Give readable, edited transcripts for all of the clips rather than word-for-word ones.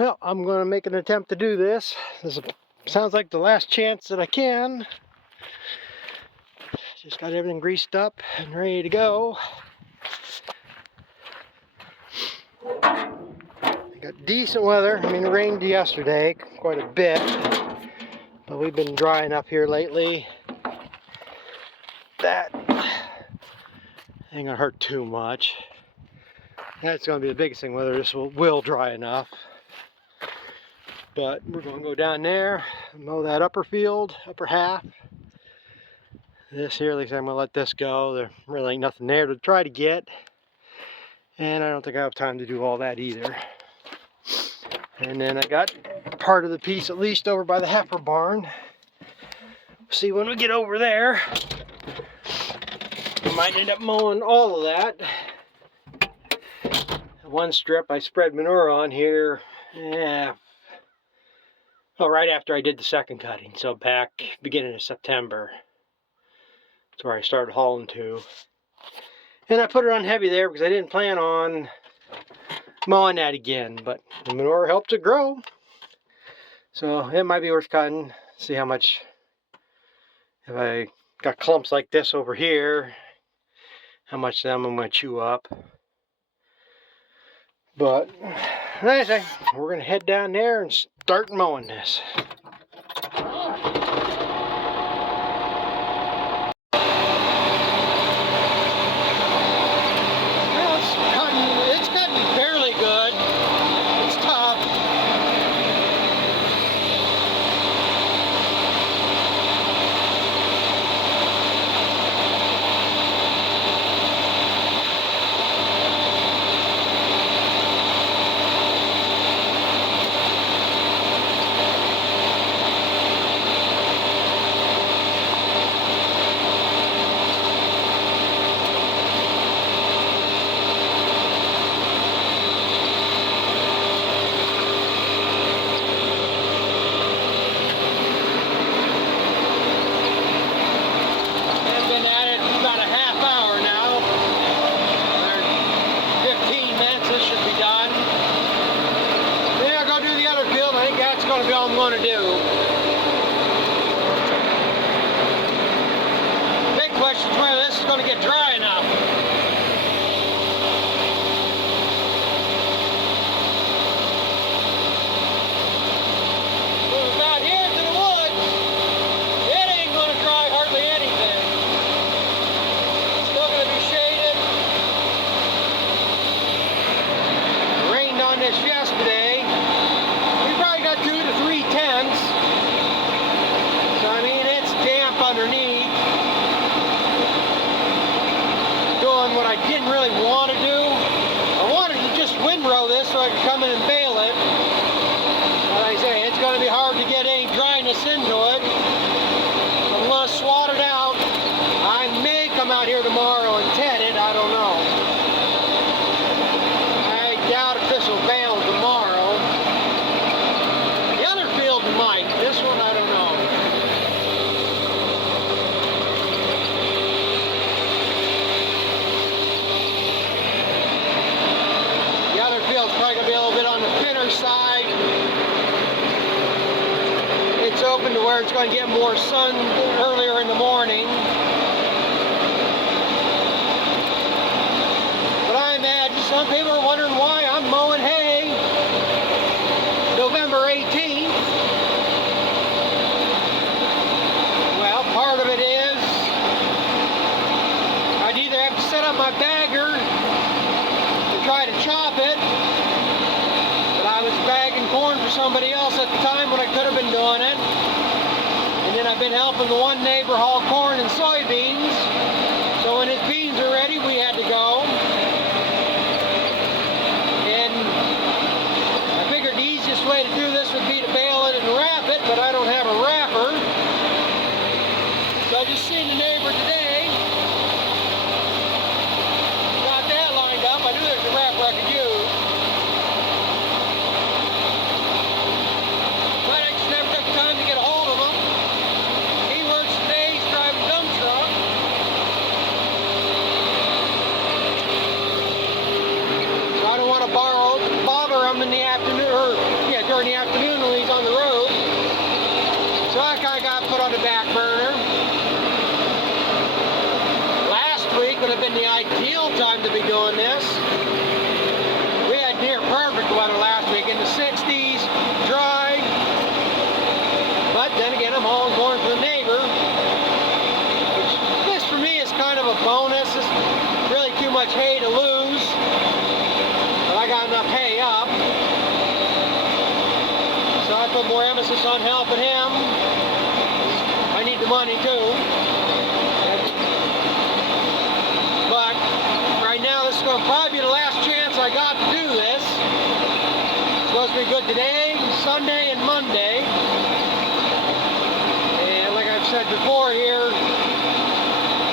Well, I'm going to make an attempt to do this. Sounds like the last chance that I can. Just got everything greased up and ready to go. I got decent weather. I mean, it rained yesterday quite a bit, but we've been drying up here lately. That ain't gonna hurt too much. That's gonna be the biggest thing, whether this will dry enough. But we're gonna go down there, mow that upper field, upper half. This here, at least I'm gonna let this go. There really ain't nothing there to try to get. And I don't think I have time to do all that either. And then I got part of the piece at least over by the heifer barn. See, when we get over there, we might end up mowing all of that. One strip I spread manure on here, right after I did the second cutting, so back beginning of September. That's where I started hauling to. And I put it on heavy there because I didn't plan on mowing that again, but the manure helps it grow. So it might be worth cutting. See how much, if I got clumps like this over here, how much of them I'm going to chew up. But like I say, we're going to head down there and start mowing this. It's cutting fairly good. It's tough. Going to be all I'm going to do. Big question is whether this is going to get dry enough. Moving out here to the woods, it ain't going to dry hardly anything. Still going to be shaded. It rained on this yesterday. 2 to 3 tenths. So I mean, it's damp underneath. Doing what I didn't really want to do. I wanted to just windrow this so I could come in and bale it. But like I say, it's going to be hard to get any dryness into it. So I'm going to swat it out. I may come out here tomorrow and ted it. I don't know. I doubt if this will bale tomorrow. Might. This one, I don't know. The other field's probably going to be a little bit on the thinner side. It's open to where it's going to get more sun earlier in the morning. But I imagine some people are wondering why I'm mowing hay November 18th. Part of it is I'd either have to set up my bagger to try to chop it, but I was bagging corn for somebody else at the time when I could have been doing it. And then I've been helping the one neighbor haul corn and soybeans. So when his beans are ready, we had to go. And I figured the easiest way to do this would be to bale it and wrap it, but I don't have a wrapper. So I just seen the neighbor today. Got that lined up. I knew there's a wrapper I could use. But I just never took the time to get a hold of him. He works today, he's driving a dump truck. So I don't want to bother him in the afternoon, or mower in the afternoon when he's on the road. So that kind of got put on the back burner. Last week would have been the ideal time to be doing this. We had near perfect weather last week, in the 60s, dry. But then again, I'm hauling corn for the neighbor. This for me is kind of a bonus. It's really too much hay to lose. But I got enough hay up. So I put more emphasis on helping him. I need the money too. But right now this is going to probably be the last chance I got to do this. It's supposed to be good today, Sunday, and Monday. And like I've said before here,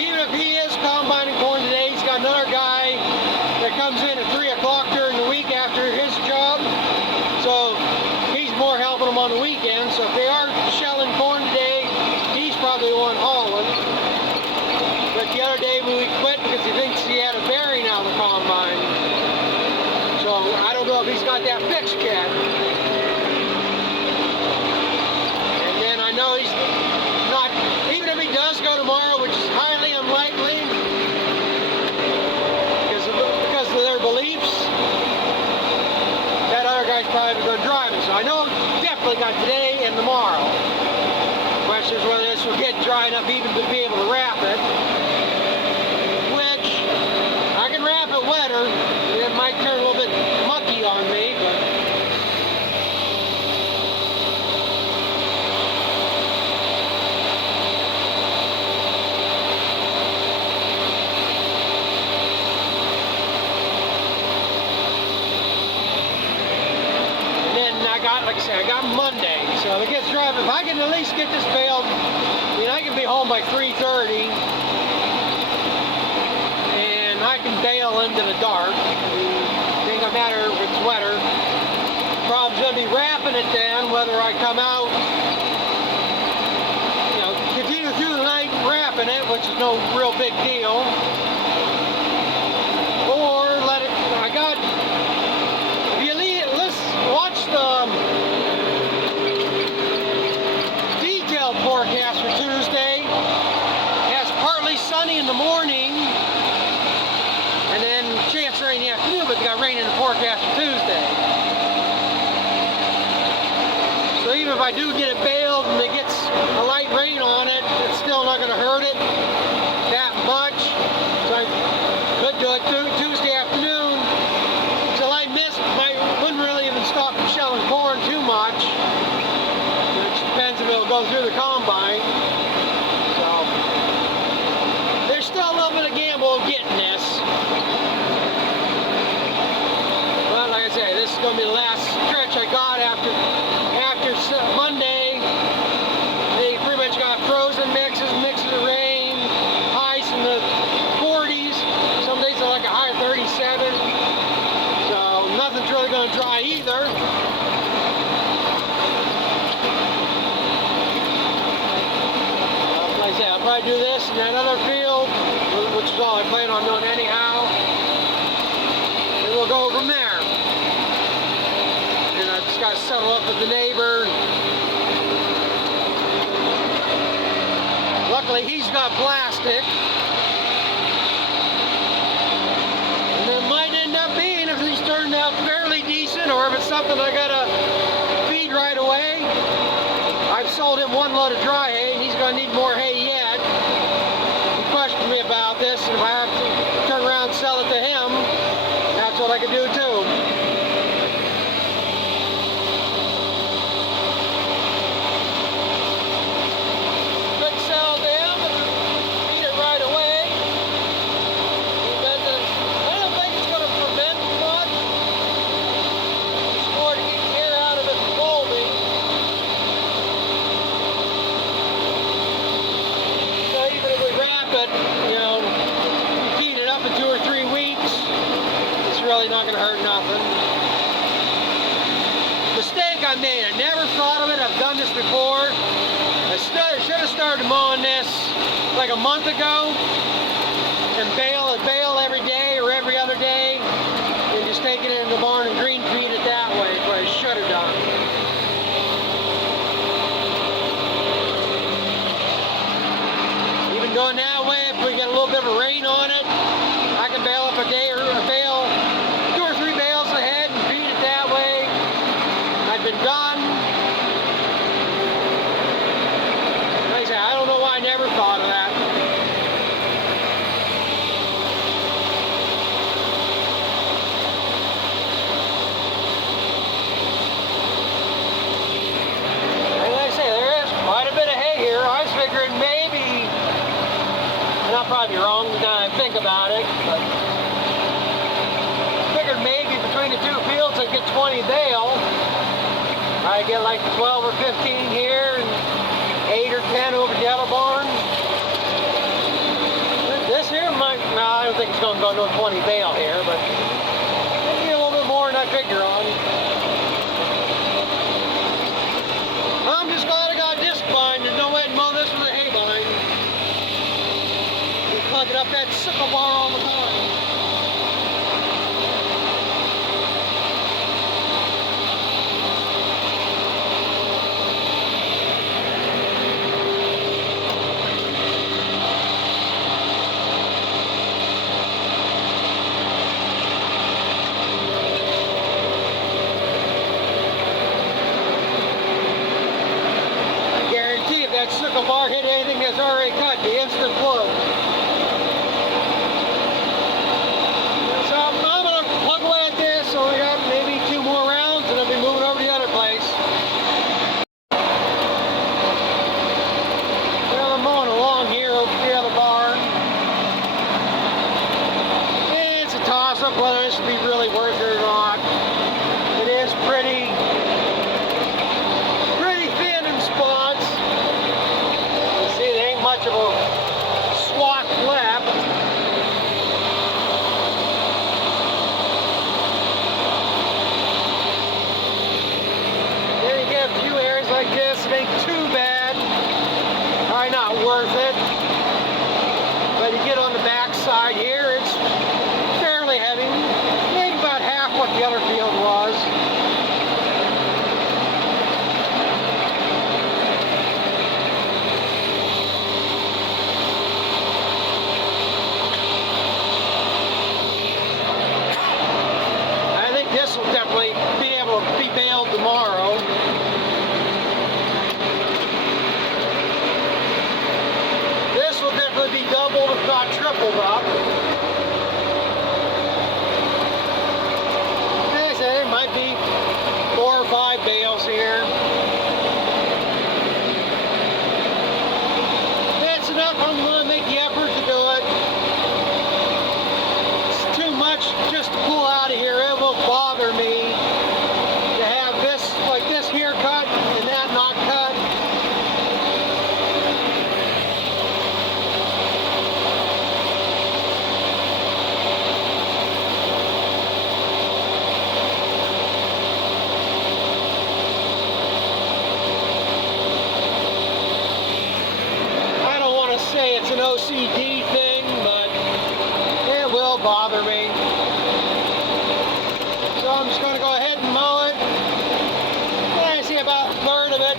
even if he is combining corn today, he's got another guy that comes in at 3 o'clock during the week after his job. So he's more helping them on the weekend. So if they are shelling corn today, he's probably the one hauling. But the other day we quit because he thinks he had a bearing out of the combine. So I don't know if he's got that fixed yet. And then I know he's not, even if he does go tomorrow, which is highly unlikely, because of their beliefs, that other guy's probably going to drive it. So I know definitely got today and tomorrow. The question is whether this will get dry enough even to be able to wrap it. Which, I can wrap it wetter. It might turn a little bit mucky on me, but... like I said, I got Monday, so if it gets dry, if I can at least get this baled, I mean, I can be home by 3:30, and I can bale into the dark. It ain't gonna matter if it's wetter. The problem's gonna be wrapping it then, whether I come out, you know, continue through the night wrapping it, which is no real big deal, or let it, I got, watch the detailed forecast for Tuesday. It has partly sunny in the morning and then chance of rain in the afternoon, but they got rain in the forecast for Tuesday. So even if I do get it baled and it gets a light rain on it, it's still not going to hurt it that much. So I could do it Tuesday afternoon. So light mist wouldn't really even stop from shelling corn too much. It depends if it'll go through the combine. So there's still a little bit of gamble of getting this. But like I say, this is going to be the last stretch I got after Monday. They pretty much got frozen mixes of rain, highs in the 40s. Some days are like a high of 37. So nothing's really going to dry either. Like I said, I'll probably do this in that other field, which is all I plan on doing anyhow. And we'll go from there. And I just got to settle up with the neighbor. Luckily, he's got plastic. And it might end up being, if he's turned out fairly decent, or if it's something I gotta feed right away. I've sold him one load of dry hay, and he's gonna need more hay yet. He questioned me about this, and if I have to turn around and sell it to him, that's what I could do too. Really not going to hurt nothing. Mistake I made. I never thought of it. I've done this before. I should have started mowing this like a month ago and bale every day or every other day and just take it in the barn and green feed it that way. That's what I should have done. little bit of rain on it, I can bale up a bale, 2 or 3 bales ahead and feed it that way. I've been done. Like I said, I don't know why I never thought of that. And like I say, there is quite a bit of hay here. I was figuring maybe, and I'll probably be wrong now I think about it, but I figured maybe between the 2 fields I'd get 20 bale. I get like 12 or 15 here and 8 or 10 over the other barn. This here might, no, I don't think it's going to go no 20 bale here, but maybe a little bit more than I figure on. I'm just glad I got a disc bind. There's no way to mow this with a hay bind. You plug it up that sickle bar all the time. If that sickle bar hit anything that's already cut, the instant blow. So I'm going to plug away at this, so we got maybe 2 more rounds and I'll be moving over to the other place. Well, I'm mowing along here over the other barn. It's a toss-up whether this will be really worth it or not. It is pretty thin in spots. Much of a swath left. Then you get a few areas like this, it ain't too bad. Probably not worth it. But you get on the back side here, it's fairly heavy. Maybe about half what the other field was. This will definitely be able to be baled tomorrow. This will definitely be doubled if not tripled up. Like I said, there might be 4 or 5 bales here. That's enough. I'm going to make the effort to do it. It's too much just to pull out of here. It will bother me to have this, like this here cut and that not cut. I don't want to say it's an OCD thing, but it will bother me. So I'm just going to go ahead and mow it. I see about a third of it,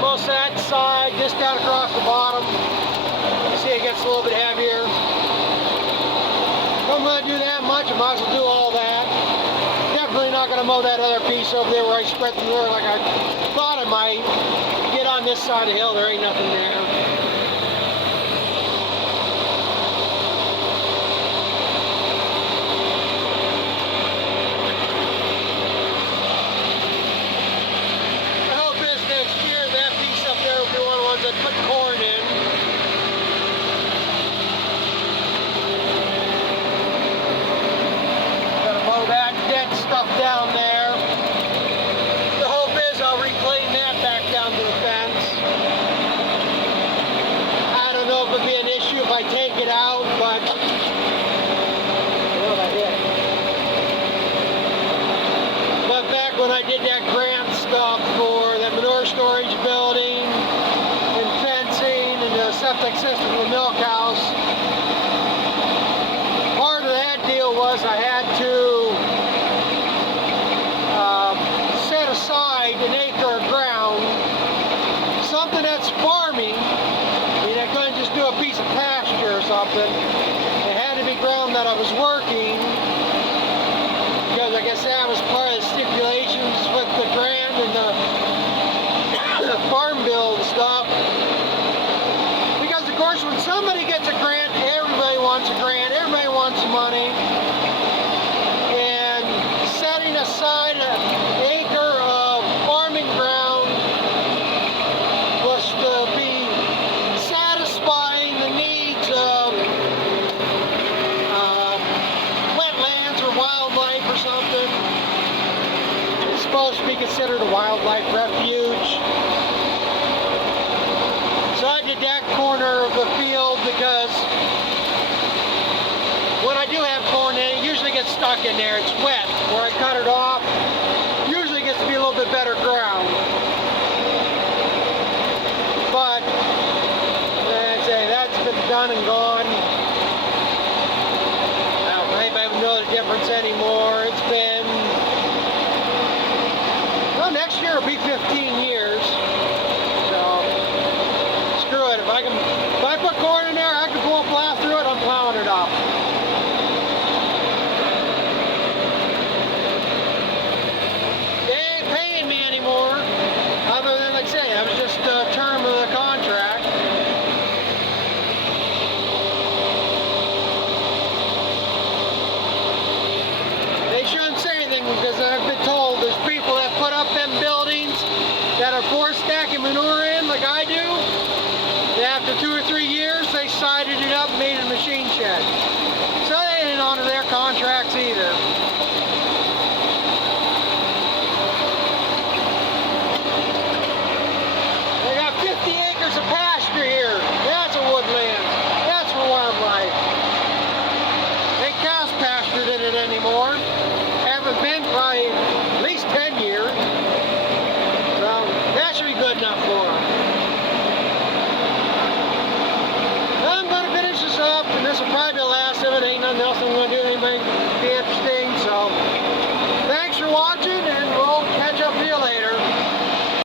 most of that side, just down across the bottom. You see it gets a little bit heavier. If I'm going to do that much, I might as well do all that. Definitely not going to mow that other piece over there where I spread the manure like I thought I might. Get on this side of the hill, there ain't nothing there. Put corn in. Gotta mow that dead stuff down there. The hope is I'll reclaim that back down to the fence. I don't know if it'll be an issue if I take it out, but well, I did. But back when I did that grant stuff for that manure storage building, septic system for the milk house. Part of that deal was I had to set aside an acre of ground, something that's farming. I mean, I couldn't just do a piece of pasture or something. was working, because like I said, that was part of the stipulations with the grant and the farm bill and stuff. Because of course when somebody gets a grant, everybody wants a grant, everybody wants money. And setting aside an acre of farming ground was to be satisfying the needs of wetlands or wildlife or something. It's supposed to be considered a wildlife refuge. So I did that corner of the field because when I do have corn in it, usually gets stuck in there. It's wet.